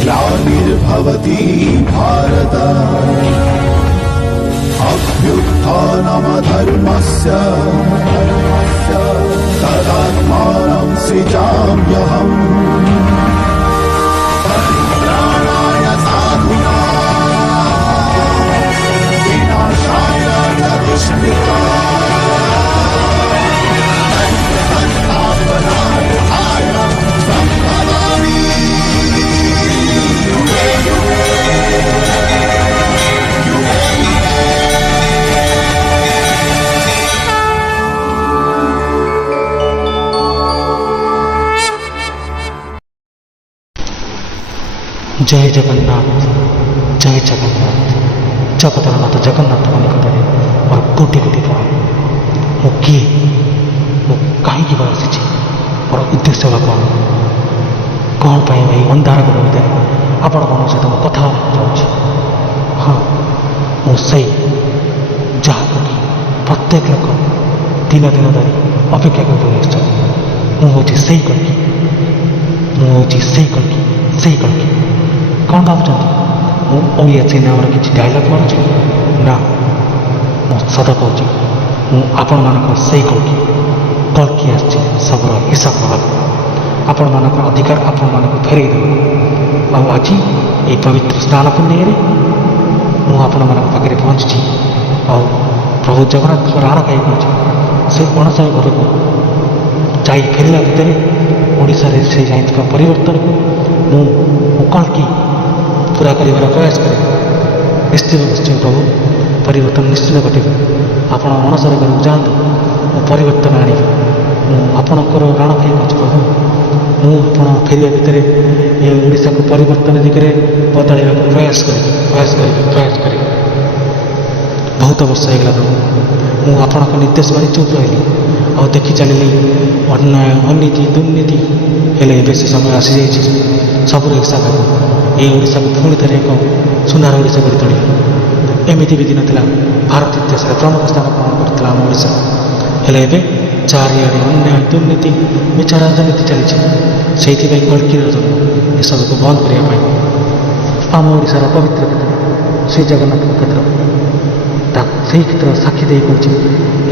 ग्लानिर्भवति भारत अभ्युत्थानमधर्मस्य तदात्मानं सृजाम्यहम् परित्राणाय साधूनां विनाशाय च दुष्कृतां संस्थापनार्थाय सम्भवामि युगे युगे जय जगन्नाथ जय जगन्नाथ जगतरनाथ जगन्नाथ निकटରେ ମୋର କୋଟି କୋଟି ପ୍ରଣାମ। ମୁଁ କିଏ, ମୁଁ କାହିଁକି ବା ଆସିଛି, ମୋର ଉଦ୍ଦେଶ୍ୟ ବା କ'ଣ, କ'ଣ ପାଇଁ ଏହି ଅନ୍ଧାର ଘର ଭିତରେ ଆପଣମାନଙ୍କ ସହିତ ମୁଁ କଥା ହେବାକୁ ଚାହୁଁଛି। ହଁ, ମୁଁ ସେଇ ଯାହାକୁ କି ପ୍ରତ୍ୟେକ ଲୋକ ଦିନ ଦିନ ଧରି ଅପେକ୍ଷା କରି ଆସିଛନ୍ତି। ମୁଁ ହେଉଛି ସେଇ କଳ୍କି, ମୁଁ ହେଉଛି ସେଇ କଳ୍କି, ସେଇ କଳ୍କି। କ'ଣ ଭାବୁଛନ୍ତି ମୁଁ ଓଡ଼ିଆ ସିନେମାର କିଛି ଡାଇଲଗ୍ ମାରୁଛି? ନା, ମୁଁ ସତ କହୁଛି, ମୁଁ ଆପଣମାନଙ୍କ ସେଇ କଳ୍କି ଆସିଛି ସବୁର ହିସାବ ନେବାକୁ, ଆପଣମାନଙ୍କ ଅଧିକାର ଆପଣମାନଙ୍କୁ ଫେରାଇ ଦେବ। ଆଉ ଆଜି ଏହି ପବିତ୍ର ସ୍ନାନ ପୂର୍ଣ୍ଣିମାରେ ମୁଁ ଆପଣମାନଙ୍କ ପାଖରେ ପହଞ୍ଚିଛି। ଆଉ ପ୍ରଭୁ ଜଗନ୍ନାଥଙ୍କ ରାଣ ଖାଇ ପହଞ୍ଚି ସେ ଅଣସାର ଘରକୁ ଯାଇ ଫେରିଲା ଭିତରେ ଓଡ଼ିଶାରେ ସେ ଯାଇଥିବା ପରିବର୍ତ୍ତନକୁ ମୁଁ କଳ୍କି ପୁରା କରିବାର ପ୍ରୟାସ କରିବି। ନିଶ୍ଚୟ ପ୍ରଭୁ, ପରିବର୍ତ୍ତନ ନିଶ୍ଚିତ ଘଟିବ। ଆପଣ ଅଣସର ଘରକୁ ଯାଆନ୍ତୁ, ମୁଁ ପରିବର୍ତ୍ତନ ଆଣିବି। ମୁଁ ଆପଣଙ୍କର ରାଣ ଖାଇ ପହଞ୍ଚି ପ୍ରଭୁ, ମୁଁ ଆପଣ ଫେରିବା ଭିତରେ ଏ ଓଡ଼ିଶାକୁ ପରିବର୍ତ୍ତନ ଦିଗରେ ବଦଳାଇବାକୁ ପ୍ରୟାସ କରିବି। ବହୁତ ବର୍ଷ ହେଇଗଲା ପ୍ରଭୁ, ମୁଁ ଆପଣଙ୍କ ନିର୍ଦ୍ଦେଶ ମାନି ଚୁପ୍ ରହିଲି ଆଉ ଦେଖି ଚାଲିଲି ଅନ୍ୟାୟ, ଅନୀତି, ଦୁର୍ନୀତି। ହେଲେ ଏବେ ସେ ସମୟ ଆସିଯାଇଛି ସବୁର ହିସାବ ହେବ। ଏହି ଓଡ଼ିଶାକୁ ପୁଣି ଥରେ ଏକ ସୁନାର ଓଡ଼ିଶା କରି ତୋଳିବ। ଏମିତି ବି ଦିନ ଥିଲା ଭାରତ ଇତିହାସରେ ପ୍ରମୁଖ ସ୍ଥାନ ଗ୍ରହଣ କରିଥିଲା ଆମ ଓଡ଼ିଶା। ହେଲେ ଏବେ ଚାରିଆଡ଼େ ଅନ୍ୟାୟ, ଦୁର୍ନୀତି, ମିଛ ରାଜନୀତି ଚାଲିଛି। ସେଇଥିପାଇଁ କଳ୍କିର ଜନ୍ମ ଏସବୁକୁ ବନ୍ଦ କରିବା ପାଇଁ। ଆମ ଓଡ଼ିଶାର ପବିତ୍ର କ୍ଷେତ୍ର ଶ୍ରୀ ଜଗନ୍ନାଥଙ୍କ କ୍ଷେତ୍ର, ସେଇ କ୍ଷେତ୍ର ସାକ୍ଷୀ ଦେଇ କହୁଛି,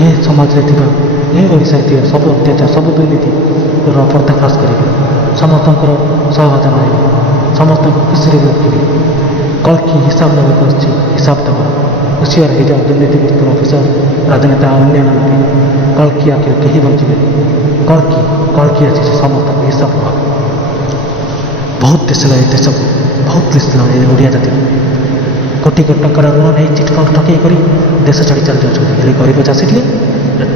ଏ ସମାଜରେ ଥିବା, ଏ ଓଡ଼ିଶାରେ ଥିବା ସବୁ ଅତ୍ୟାଚାର, ସବୁ ଦୁର୍ନୀତିର ପର୍ଦ୍ଦାଫାଶ କରିବି। ସମସ୍ତଙ୍କର ସହଭାଜନ ହେବି, ସମସ୍ତଙ୍କୁ ଖୁସିରେ ରଖିବି। କଳ୍କି ହିସାବ ନେବାକୁ ଆସିଛି, ହିସାବ ଦେବ। ହୁସିଆର ହେଇଯାଉ ଦୁର୍ନୀତିଗ୍ରସ୍ତ ଅଫିସର, ରାଜନେତା, ଅନ୍ୟମାନେ। କଳ୍କି ଆଖିରେ କେହି ବଞ୍ଚିବେ। କଳ୍କି ଆସିଛି ସମସ୍ତଙ୍କୁ ହିସାବ ଦେବାକୁ। ବହୁତ ଦେଶ ଏ ଦେଶକୁ, ବହୁତ ଦେଶ ଏ ଓଡ଼ିଆ ଜାତିକୁ କୋଟି କୋଟି ଟଙ୍କାର ଋଣ ନେଇ ଚିଟଫଣ୍ଡ ଠକେଇ କରି ଦେଶ ଛାଡ଼ି ଚାଲି ଯାଉଛନ୍ତି। ହେଲେ ଗରିବ ଚାଷୀଟିଏ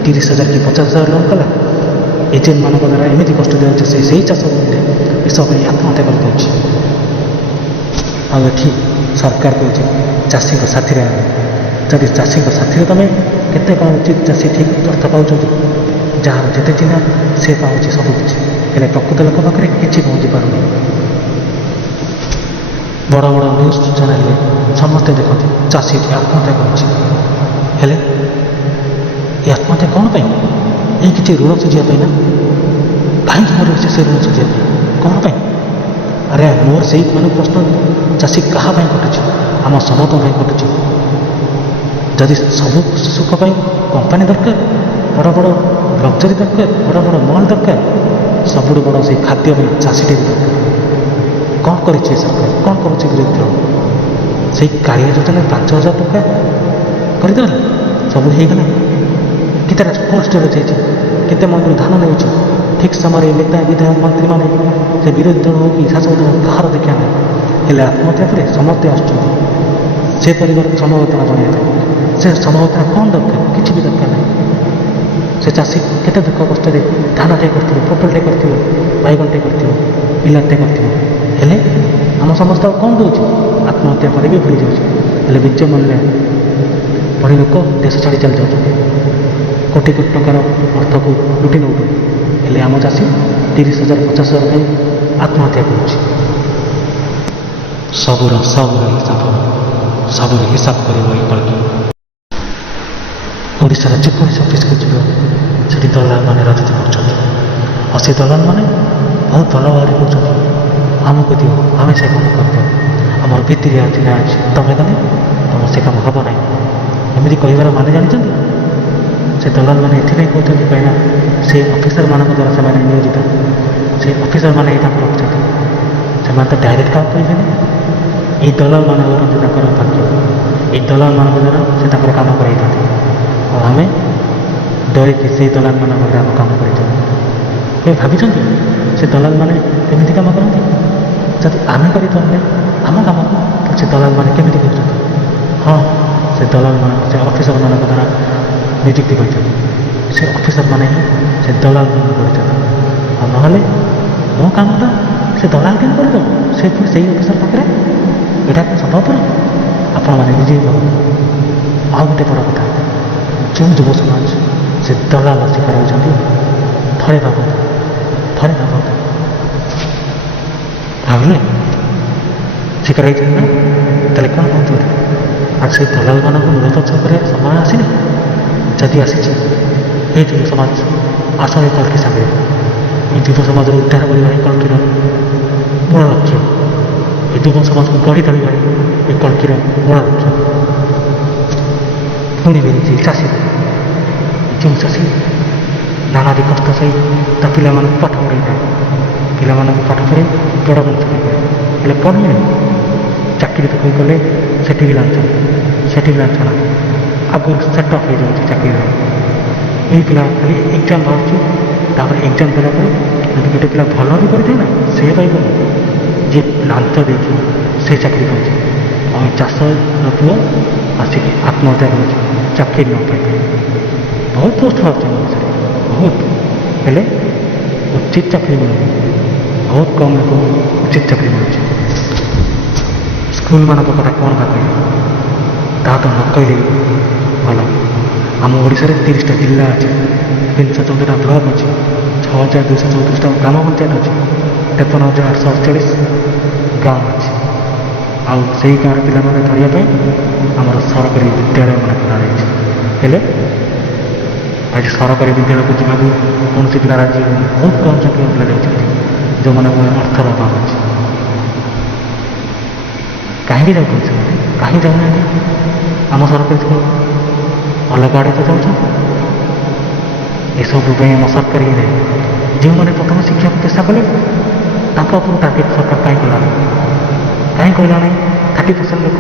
30,000 କି 50,000 ଲୋନ୍ କଲା। ଏଜେଣ୍ଟମାନଙ୍କ ଦ୍ୱାରା ଏମିତି କଷ୍ଟ ଦିଆଯାଉଛି, ସେଇ ଚାଷ ଜମିରେ ବିଷ ପାଇଁ ଆତ୍ମହତ୍ୟା କରିଦେଉଛି। ଆଉ ଏଠି ସରକାର କହୁଛି ଚାଷୀଙ୍କ ସାଥିରେ ଆମେ। ଯଦି ଚାଷୀଙ୍କ ସାଥିରେ ତମେ କେତେ କ'ଣ ଉଚିତ, ଚାଷୀ ଠିକ୍ ଅର୍ଥ ପାଉଛନ୍ତି, ଯାହାର ଯେତେ ଚିହ୍ନା ସେ ପାଉଛି ସବୁକିଛି। ହେଲେ ପ୍ରକୃତ ଲୋକ ପାଖରେ କିଛି ପହଞ୍ଚି ପାରୁନି। ବଡ଼ ବଡ଼ ନ୍ୟୁଜ୍ ଚ୍ୟାନେଲରେ ସମସ୍ତେ ଦେଖନ୍ତି ଚାଷୀଟି ଆତ୍ମହତ୍ୟା କରୁଛି। ହେଲେ ଏ ଆତ୍ମହତ୍ୟା କ'ଣ ପାଇଁ? ଏଇ କିଛି ଋଣ ସୁଝିବା ପାଇଁ ନା? କାହିଁକି ମରିବ ସେ ଋଣ ସୁଝିବା ପାଇଁ? କ'ଣ ପାଇଁ? ଆରେ ମୋର ସେଇମାନଙ୍କୁ ପ୍ରଶ୍ନ, ଚାଷୀ କାହା ପାଇଁ ଘଟୁଛି? ଆମ ସମସ୍ତଙ୍କ ପାଇଁ ଘଟୁଛି। ଯଦି ସବୁ ସୁଖ ପାଇଁ କମ୍ପାନୀ ଦରକାର, ବଡ଼ ବଡ଼ ଲକ୍ଜରୀ ଦରକାର, ବଡ଼ ବଡ଼ ମଲ୍ ଦରକାର, ସବୁଠୁ ବଡ଼ ସେଇ ଖାଦ୍ୟ ପାଇଁ ଚାଷୀଟେ ବି ଦରକାର। କ'ଣ କରିଛି ସରକାର? କ'ଣ କରୁଛି ବିରୋଧୀ ଦଳ? ସେଇ କାଳିଆ ଯୋଜନା 5,000 ଟଙ୍କା କରିଦେଲା, ସବୁ ହେଇଗଲା। କେତେଟା କୋଲ୍ଡ ଷ୍ଟୋରେଜ୍ ହେଇଛି, କେତେ ମଣ୍ଡିରୁ ଧାନ ନେଉଛି। ଠିକ୍ ସମୟରେ ନେତା, ବିଧାୟକ, ମନ୍ତ୍ରୀମାନେ, ସେ ବିରୋଧୀ ଦଳ ହଉ କି ଶାସକ ଦଳ, କାହାର ଦେଖିବା ନାହିଁ। ହେଲେ ଆତ୍ମହତ୍ୟା ପରେ ସମସ୍ତେ ଆସୁଛନ୍ତି ସେ ପରିବାରକୁ ସମବେଦନା ଜଣାଇବା ପାଇଁ। ସେ ସମବେଦନା କ'ଣ ଦରକାର? କିଛି ବି ଦରକାର ନାହିଁ। ସେ ଚାଷୀ କେତେ ଦୁଃଖ କଷ୍ଟରେ ଧାନଟେ କରିଥିବ, ପୋଟଳଟେ କରିଥିବ, ବାଇଗଣଟେ କରିଥିବ, ପିଲାଟେ କରିଥିବ। ହେଲେ ଆମ ସମସ୍ତେ ଆଉ କ'ଣ ଦେଉଛି? ଆତ୍ମହତ୍ୟା ପରେ ବି ଭୁଲି ଯାଉଛି। ହେଲେ ବିଜୟ ମଲ୍ୟ ଭଳି ଲୋକ ଦେଶ ଛାଡ଼ି ଚାଲି ଯାଉଛନ୍ତି, କୋଟି କୋଟି ଟଙ୍କାର ଅର୍ଥକୁ ଲୁଟି ନେଉଛନ୍ତି। ହେଲେ ଆମ ଚାଷୀ 30,000 50,000 ପାଇଁ ଆତ୍ମହତ୍ୟା କରୁଛି। ସବୁର ହିସାବ କରିବ ଏଇ କଳ୍କି। ଓଡ଼ିଶାର ଯେକୌଣସି ଅଫିସକୁ ଯିବ, ସେଠି ଦଲାଲମାନେ ରାଜୁତି କରୁଛନ୍ତି। ଆଉ ସେ ଦଲାଲମାନେ ବହୁତ ଭଲ ଭାବରେ କହୁଛନ୍ତି ଆମକୁ ଦିଅ ଆମେ ସେ କାମ କରିଦେଉ ଆମର ଭିତିରିଆ ଚିହ୍ନା ଅଛି ତମେ ଦେଲେ ତମର ସେ କାମ ହେବ ନାହିଁ ଏମିତି କହିବାର ମାନେ ଜାଣିଛନ୍ତି ସେ ଦଲାଲମାନେ ଏଥିପାଇଁ କହୁଛନ୍ତି କାହିଁକିନା ସେ ଅଫିସରମାନଙ୍କ ଦ୍ୱାରା ସେମାନେ ନିୟୋଜିତ ସେ ଅଫିସରମାନେ ହିଁ ତାଙ୍କୁ ରଖୁଛନ୍ତି ସେମାନେ ତ ଡାଇରେକ୍ଟ କାମ କରିବେନି ଏଇ ଦଲାଲମାନେ ହେଉଛନ୍ତି ତାଙ୍କର ଭାଗ୍ୟ ଏଇ ଦଲାଲମାନଙ୍କ ଦ୍ୱାରା ସେ ତାଙ୍କର କାମ କରାଇଥାନ୍ତି ଆଉ ଆମେ ଡରିକି ସେଇ ଦଲାଲମାନଙ୍କ ଦ୍ୱାରା ଆମ କାମ କରିଥାଉ କେବେ ଭାବିଛନ୍ତି ସେ ଦଲାଲମାନେ କେମିତି କାମ କରନ୍ତି ଯଦି ଆମେ କରିଥାନ୍ତେ ଆମ କାମକୁ ତ ସେ ଦଲାଲମାନେ କେମିତି କରୁଛନ୍ତି ହଁ ସେ ଦଲାଲମାନେ ସେ ଅଫିସରମାନଙ୍କ ଦ୍ୱାରା ନିଯୁକ୍ତି କରିଛନ୍ତି ସେ ଅଫିସରମାନେ ହିଁ ସେ ଦଲାଲମାନଙ୍କୁ କରିଛନ୍ତି ଆଉ ନହେଲେ ମୋ କାମଟା ସେ ଦଲାଲ କେମିତି କରିଦେବ ସେ ପୁଣି ସେଇ ଅଫିସର ପାଖରେ ଏଇଟା ସମ୍ଭବପର ଆପଣମାନେ ନିଜେ ଭାବନ୍ତୁ ଆଉ ଗୋଟେ ବଡ଼ କଥା ଯେଉଁ ଯୁବ ସମାଜ ସେ ଦଲାଲ ଶିକାର ହେଉଛନ୍ତି ଥରେ ଭାବନ୍ତୁ ଭାବିଲେ ଶିକାର ହେଇଛନ୍ତି ନା ତାହେଲେ କ'ଣ କହୁଛନ୍ତି ଆଉ ସେଇ ଦଲାଲମାନଙ୍କୁ ନିରପେକ୍ଷ କରିବା ସମୟ ଆସିନି ଯଦି ଆସିଛି ଏ ଯୁବ ସମାଜ ଆସ ଏ କଳ୍କି ସାଙ୍ଗରେ ଏ ଯୁବ ସମାଜର ଉଦ୍ଧାର କରିବା ହିଁ କଳ୍କିର ମୂଳ ଲକ୍ଷ୍ୟ ଏ ଯୁବ ସମାଜକୁ ଗଢ଼ି ତୋଳିବା ଏ କଳ୍କିର ମୂଳ ଲକ୍ଷ୍ୟ ଶୁଣିବେନି ଯେ ଚାଷୀ ଯେଉଁ ଚାଷୀ ନାନାଦି କଷ୍ଟ ସହି ତା ପିଲାମାନଙ୍କୁ ପାଠ ପଢ଼ାଇଥାଏ ପିଲାମାନଙ୍କୁ ପାଠ ପଢ଼ାଇ ବଡ଼ ମଣିଷ ହୋଇଥାଏ ହେଲେ ପଢ଼ିଲେ ଚାକିରି ତ କଲେ ସେଠି ବି ଲାଞ୍ଚ ନା ଆଗରୁ ସେଟ୍ ଅଫ୍ ହେଇଯାଉଛି ଚାକିରିର ଏଇ ପିଲା ଖାଲି ଏକ୍ଜାମ୍ ବାହାରୁଛି ତାପରେ ଏକ୍ଜାମ୍ ଦେଲା ପରେ ଯଦି ଗୋଟେ ପିଲା ଭଲ ବି କରିଥାଏ ନା ସେ ପାଇବନି ଯିଏ ଲାଞ୍ଚ ଦେଇଛି ସେ ଚାକିରି ପାଉଛି ଆଉ ଚାଷର ପୁଅ ଆସିକି ଆତ୍ମହତ୍ୟା କରୁଛି ଚାକିରି ନ ପାଇବେ ବହୁତ କଷ୍ଟ ହେଉଛି ମଣିଷରେ ବହୁତ ହେଲେ ଉଚିତ ଚାକିରି ମିଳୁନି ବହୁତ କମ୍ ଲୋକ ଉଚିତ ଚାକିରି ମିଳୁଛି ସ୍କୁଲମାନଙ୍କ କଥା କ'ଣ ଭାବିବେ ତାହା ତ ନ କହିଲେ ଭଲ ଆମ ଓଡ଼ିଶାରେ 30ଟା ଜିଲ୍ଲା ଅଛି 314ଟା ବ୍ଲକ ଅଛି 6234ଟା ଗ୍ରାମ ପଞ୍ଚାୟତ ଅଛି 53,848 ଗାଁ ଅଛି ଆଉ ସେଇ ଗାଁର ପିଲାମାନେ ଧରିବା ପାଇଁ ଆମର ସରକାରୀ ବିଦ୍ୟାଳୟମାନ ଖୋଲାଯାଇଛି ହେଲେ ଆଜି ସରକାରୀ ବିଦ୍ୟାଳୟକୁ ଯିବାକୁ କୌଣସି ପିଲା ରାଜି ବହୁତ କମ୍ ସଂଖ୍ୟକ ପିଲା ଯାଉଛନ୍ତି ଯେଉଁମାନଙ୍କୁ ଅର୍ଥର ଅଭାବ ଅଛି କାହିଁକି ଯାଉଛନ୍ତି ସେମାନେ କାହିଁକି ଯାଉନାହାନ୍ତି ଆମ ସରକାରୀ ସ୍କୁଲ ଅଲଗା ଆଡ଼େ ତ ଯାଉଛନ୍ତି ଏସବୁ ପାଇଁ ଆମ ସରକାର ହିଁ ନାହିଁ ଯେଉଁମାନେ ପ୍ରଥମ ଶିକ୍ଷାକୁ ଚେଷ୍ଟା କଲେ ତାଙ୍କ ଉପରୁ ଟାର୍ଗେଟ୍ ସରକାର କାହିଁ କଲା କାହିଁ କହିଲା ନାହିଁ 30% ଲୋକ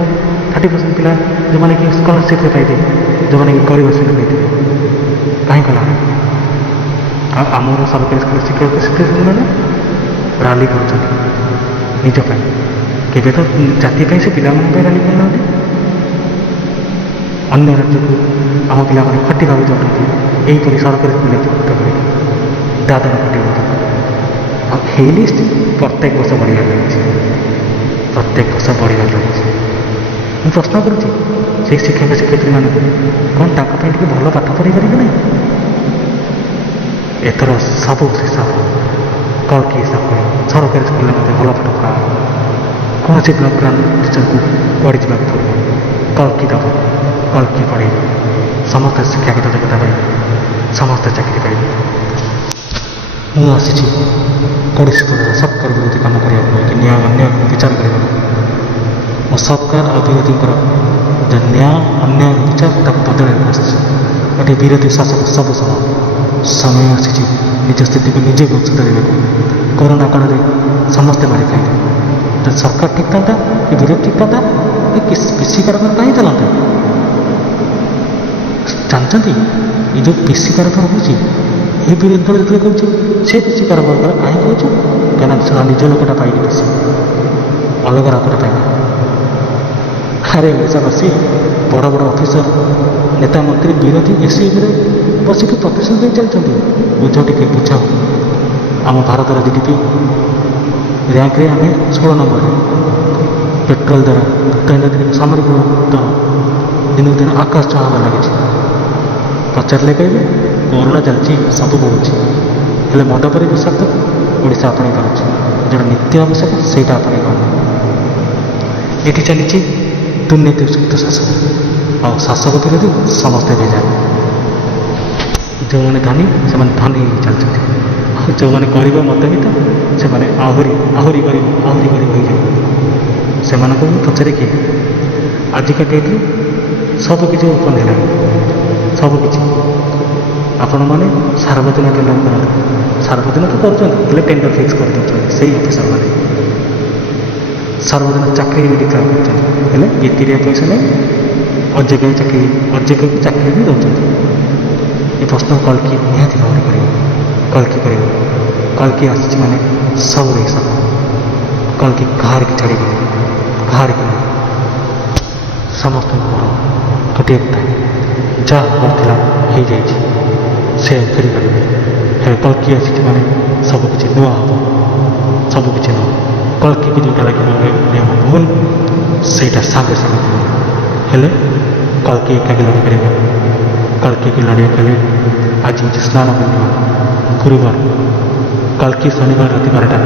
30% ପିଲା ଯେଉଁମାନେ କି ସ୍କଲାରସିପ୍ରେ ପାଇବେ ଯେଉଁମାନେ କି ଗରିବ ଶ୍ରେଣୀରେ ପାଇଥିବେ କାହିଁ କଲା ଆଉ ଆମର ସରକାରୀ ସ୍କୁଲ ଶିକ୍ଷକ ଶିକ୍ଷକମାନେ ରାଲି କରୁଛନ୍ତି ନିଜ ପାଇଁ କେବେ ତ ଜାତି ପାଇଁ ସେ ପିଲାମାନଙ୍କ ପାଇଁ ରାଲି କରୁନାହାନ୍ତି ଅନ୍ୟ ରାଜ୍ୟକୁ ଆମ ପିଲାମାନେ ଖଟିବାକୁ ଯାଉଛନ୍ତି ଏହିପରି ସରକାରୀ ସ୍କୁଲରେ ଦାଦନ ଖଟିବାକୁ ଆଉ ଏହି ଲିଷ୍ଟ ପ୍ରତ୍ୟେକ ବର୍ଷ ବଢ଼ିବାରେ ଲାଗିଛି ମୁଁ ପ୍ରଶ୍ନ କରୁଛି ସେଇ ଶିକ୍ଷକ ଶିକ୍ଷୟିତ୍ରୀମାନଙ୍କୁ କ'ଣ ତାଙ୍କ ପାଇଁ ଟିକେ ଭଲ ପାଠ ପଢ଼ାଇ ପାରିବେ ନାହିଁ ଏଥର ସବୁ ହିସାବ କଳ୍କି ହିସାବ କରି ସରକାରୀ ସ୍କୁଲରେ ମଧ୍ୟ ଭଲ ପାଠ ପଢ଼ା କୌଣସି ବ୍ଲକ ଟିଚରକୁ ପଢ଼ି ଯିବାକୁ ପଡ଼ିବ କଳ୍କି ଦେବ କଳ୍କି ପଢ଼େଇବ ସମସ୍ତେ ଶିକ୍ଷାଗତ ଯୋଗ୍ୟତା ପାଇବେ ସମସ୍ତେ ଚାକିରି ପାଇବେ ମୁଁ ଆସିଛି ପରିସ୍ଥିତିର ସରକାର ବିରୋଧୀ କାମ କରିବାକୁ କି ନ୍ୟାୟ ଅନ୍ୟାୟକୁ ବିଚାର କରିବାକୁ ମୋ ସରକାର ଆଉ ବିରୋଧୀଙ୍କର ଯେ ନ୍ୟାୟ ଅନ୍ୟାୟ ବିଚାର ତାକୁ ବଦଳାଇବାକୁ ଆସିଛି ଗୋଟେ ବିରୋଧୀ ଶାସକ ସବୁ ସମୟ ଆସିଛି ନିଜ ସ୍ଥିତିକୁ ନିଜେ ସୁଧାରିବାକୁ କରୋନା କାଳରେ ସମସ୍ତେ ମାରି ଖାଇଲେ ତ ସରକାର ଠିକ୍ ଥାନ୍ତା କି ବିରୋଧ ଠିକ୍ ଥାନ୍ତା କି ପିସି କାରବାର କାହିଁ ଚାଲନ୍ତା ଜାଣିଛନ୍ତି ଏ ଯେଉଁ ପିସି କାରବାର ହେଉଛି ଏ ବିରୋଧ ଦଳ ଯେତେବେଳେ କହୁଛି ସେ ପିସି କାରବାର କରେ କାହିଁ କହୁଛୁ କାହିଁକିନା ସେଟା ନିଜ ଲୋକଟା ପାଇକି ପିସି ଅଲଗା ଲୋକଟା ପାଇକି ଆରେ ଓଡ଼ିଶାବାସୀ ବଡ଼ ବଡ଼ ଅଫିସର ନେତା ମନ୍ତ୍ରୀ ବିରୋଧୀ ଏସଇବିରେ ବସିକି ପ୍ରତିଶୋଧ ଦେଇ ଚାଲିଛନ୍ତି ବୁଝ ଟିକେ ବୁଝାଅ ଆମ ଭାରତର GDP ର୍ୟାଙ୍କରେ ଆମେ 16 ନମ୍ବରରେ ପେଟ୍ରୋଲ ଦ୍ୱାରା ଦୈନନ୍ଦିନ ସାମରିକ ଦର ଦିନକୁ ଦିନ ଆକାଶ ଛୁଆଁବା ଲାଗିଛି ପଚାରିଲେ କହିବେ କରୋନା ଚାଲିଛି ସବୁ ବଢ଼ୁଛି ହେଲେ ମଣ୍ଡପରେ ବିଷାକ୍ତ ଓଡ଼ିଶା ଆପଣେଇ ପାରୁଛି ଯେଉଁଟା ନିତ୍ୟ ଆବଶ୍ୟକ ସେଇଟା ଆପଣେଇ ପାରୁନି ଏଠି ଚାଲିଛି ଦୁର୍ନୀତିଯୁକ୍ତ ଶାସନ ଆଉ ଶାସକ ବିରୋଧୀ ସମସ୍ତେ ଭେଜାଲ ଯେଉଁମାନେ ଧନୀ ସେମାନେ ଧନୀ ଚାଲିଛନ୍ତି ଆଉ ଯେଉଁମାନେ ଗରିବ ମଧ୍ୟବିତ୍ତ ସେମାନେ ଆହୁରି ଆହୁରି ଗରିବ ହୋଇଯିବେ। ସେମାନଙ୍କୁ ବି ପଚାରେ କିଏ? ଆଜିକା ଡେଟ୍ରେ ସବୁକିଛି ଓପନ୍ ହେଲାଣି। ସବୁକିଛି ଆପଣମାନେ ସାର୍ବଜନୀନ ଟେଣ୍ଡର କରନ୍ତୁ। ସାର୍ବଜନୀନ ତ କରୁଛନ୍ତି, ହେଲେ ଟେଣ୍ଡର ଫିକ୍ସ କରିଦେଉଛନ୍ତି ସେଇ ଅଫିସରମାନେ। ସାର୍ବଜନୀନ ଚାକିରି ବି ଡିକ୍ଲାର କରୁଛନ୍ତି, ହେଲେ ଏତିରିଆ ପଇସା ନେଇ ଅଯୋଗ୍ୟ ଚାକିରି ବି ଦେଉଛନ୍ତି। ଏ ପ୍ରଶ୍ନ କଲ୍କି ନିହାତି ଭାବରେ କରିବ। କଲ୍କି କରିବ। କଲ୍କି ଆସିଛି ମାନେ ସବୁର ହିସାବ। କଲ୍କି କାହାରିକି ଛାଡ଼ିବନି, କାହାରିକି ନାହିଁ। ସମସ୍ତଙ୍କୁ ଗୋଟିଏ କଥା, ଯାହା ହେବାର ଥିଲା ହେଇଯାଇଛି, ସେ ଫେରିପାରିବେ। ହେଲେ କଲ୍କି ଆସିଛି ମାନେ ସବୁକିଛି ନୂଆ ହେବ, ସବୁକିଛି ନୂଆ। କଲ୍କିକୁ ଯେଉଁଟା ଲାଗିବ ନିୟମ ଭୁଲ, ସେଇଟା ସାଙ୍ଗେ ସାଙ୍ଗେ ଭୁଲ। ହେଲେ କଲ୍କି ଏକାକି ଲଢ଼ିପାରିବ। କଲ୍କିକି ଲଢ଼ିବାକୁ ହେଲେ ଆଜି ହେଉଛି ସ୍ନାନ ପୂର୍ଣ୍ଣିମା, ଗୁରୁବାର। କଲ୍କି ଶନିବାର ରାତି 12ଟା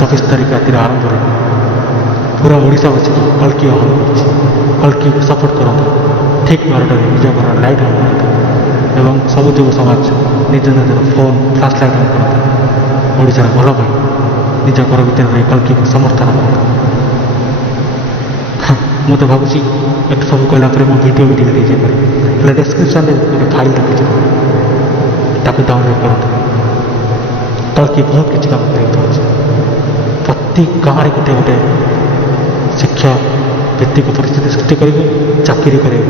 24 ତାରିଖ ରାତିରେ ଆରମ୍ଭରେ ପୁରା ଓଡ଼ିଶାବାସୀକୁ କଲ୍କି ଆହ୍ୱାନ କରୁଛି। କଲ୍କିକୁ ସପୋର୍ଟ କରନ୍ତୁ। ଠିକ୍ 12ଟାରେ ନିଜ ଘରର ଲାଇଟ୍ ଅନ୍ କରନ୍ତୁ ଏବଂ ସବୁ ଯୁବ ସମାଜ ନିଜ ନିଜର ଫୋନ୍ ଫ୍ଲାସ୍ ଲାଇଟ୍ ଅନ୍ କରନ୍ତୁ। ଓଡ଼ିଶାର ଭଲ ପାଇଁ ନିଜ ଘର ଭିତରେ ରହି କଲ୍କିକୁ ସମର୍ଥନ କରନ୍ତୁ। ମୁଁ ତ ଭାବୁଛି ଏତେ ସବୁ କହିଲା ପରେ ମୁଁ ଭିଡ଼ିଓ ବି ଟିକେ ଦେଇଯାଇପାରେ, ହେଲେ ଡେସ୍କ୍ରିପ୍ସନ୍ରେ ଗୋଟେ ଫାଇଲ୍ ରଖିଛି, ତାକୁ ଡାଉନଲୋଡ଼୍ କରନ୍ତୁ। କଲ୍କି ବହୁତ କିଛି କାମ କରିବାକୁ ଯାଉଛି। ପ୍ରତି ଗାଁରେ ଗୋଟେ ଶିକ୍ଷା ଭିତ୍ତିକ ପରିସ୍ଥିତି ସୃଷ୍ଟି କରିବେ, ଚାକିରି କରିବେ,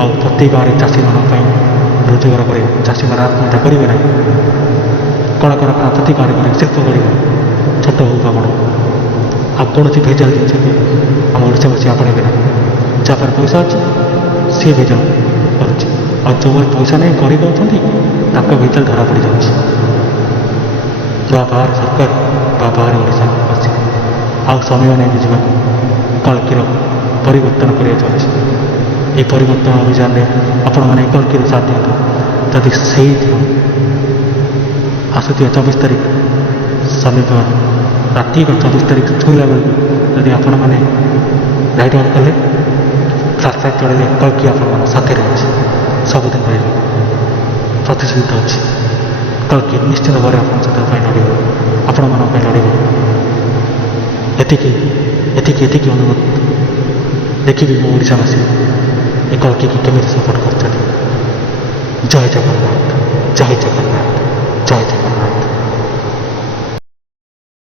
ଆଉ ପ୍ରତି ଗାଁରେ ଚାଷୀମାନଙ୍କ ପାଇଁ ରୋଜଗାର କରିବେ। ଚାଷୀମାନେ ଆତ୍ମହତ୍ୟା କରିବେ ନାହିଁ। କଳକାରଖାନା ପ୍ରତି ଗାଁରେ କରିବେ, ଶିଳ୍ପ କରିବେ, ଛୋଟ ହେଉ ବା ବଡ଼। ଆଉ କୌଣସି ଭେଜାଲ ଜିନିଷ ବି ଆମ ଓଡ଼ିଶାବାସୀ ଆପଣେଇବେ ନାହିଁ। ଯାହା ପାଖରେ ପଇସା ଅଛି ସିଏ ଭେଜାଲ କରୁଛି, ଆଉ ଯେଉଁମାନେ ପଇସା ନେଇ ଗରିବ ଅଛନ୍ତି ତାଙ୍କ ଭେଜାଲ ଧରା ପଡ଼ିଯାଉଛି। ବା ବାହାରେ ସରକାର ବା ବାହାରେ ଓଡ଼ିଶାବାସୀ ଆଉ ସମୟ ନେଇ ବୁଝିବାକୁ କଲ୍କିର ପରିବର୍ତ୍ତନ କରିବାକୁ ଅଛି। ଏହି ପରିବର୍ତ୍ତନ ଅଭିଯାନରେ ଆପଣମାନେ କଲ୍କିର ସାଥ ଦିଅନ୍ତୁ। ଯଦି ସେଇଦିନ ଆସୁଥିବା 24 ତାରିଖ ଶନିବାର ରାତି 24 ତାରିଖ ଛୁଇଁଲା ବେଳକୁ ଯଦି ଆପଣମାନେ ଲାଇଟ୍ ଅନ୍ କଲେ, ଫ୍ଲାସ୍ ଲାଇଟ୍ ଚଢ଼େଇଲେ, କଲ୍କି ଆପଣମାନଙ୍କ ସାଥିରେ ଅଛି, ସବୁଦିନ ରହିବ। ପ୍ରତିଶ୍ରୁତି ଅଛି। କଲ୍କି ନିଶ୍ଚିତ ଭାବରେ ଆପଣଙ୍କ ସହିତ ପାଇଁ ଲଢ଼ିବ, ଆପଣମାନଙ୍କ ପାଇଁ ଲଢ଼ିବ। ଏତିକି ଅନୁରୋଧ। ଦେଖିବି ମୁଁ ଓଡ଼ିଶାବାସୀ ଏ କଲ୍କିକି କେମିତି ସପୋର୍ଟ କରୁଛନ୍ତି। ଜୟ ଜଗନ୍ନାଥ, ଜୟ ଜଗନ୍ନାଥ, ଜୟ ଜଗନ୍ନାଥ।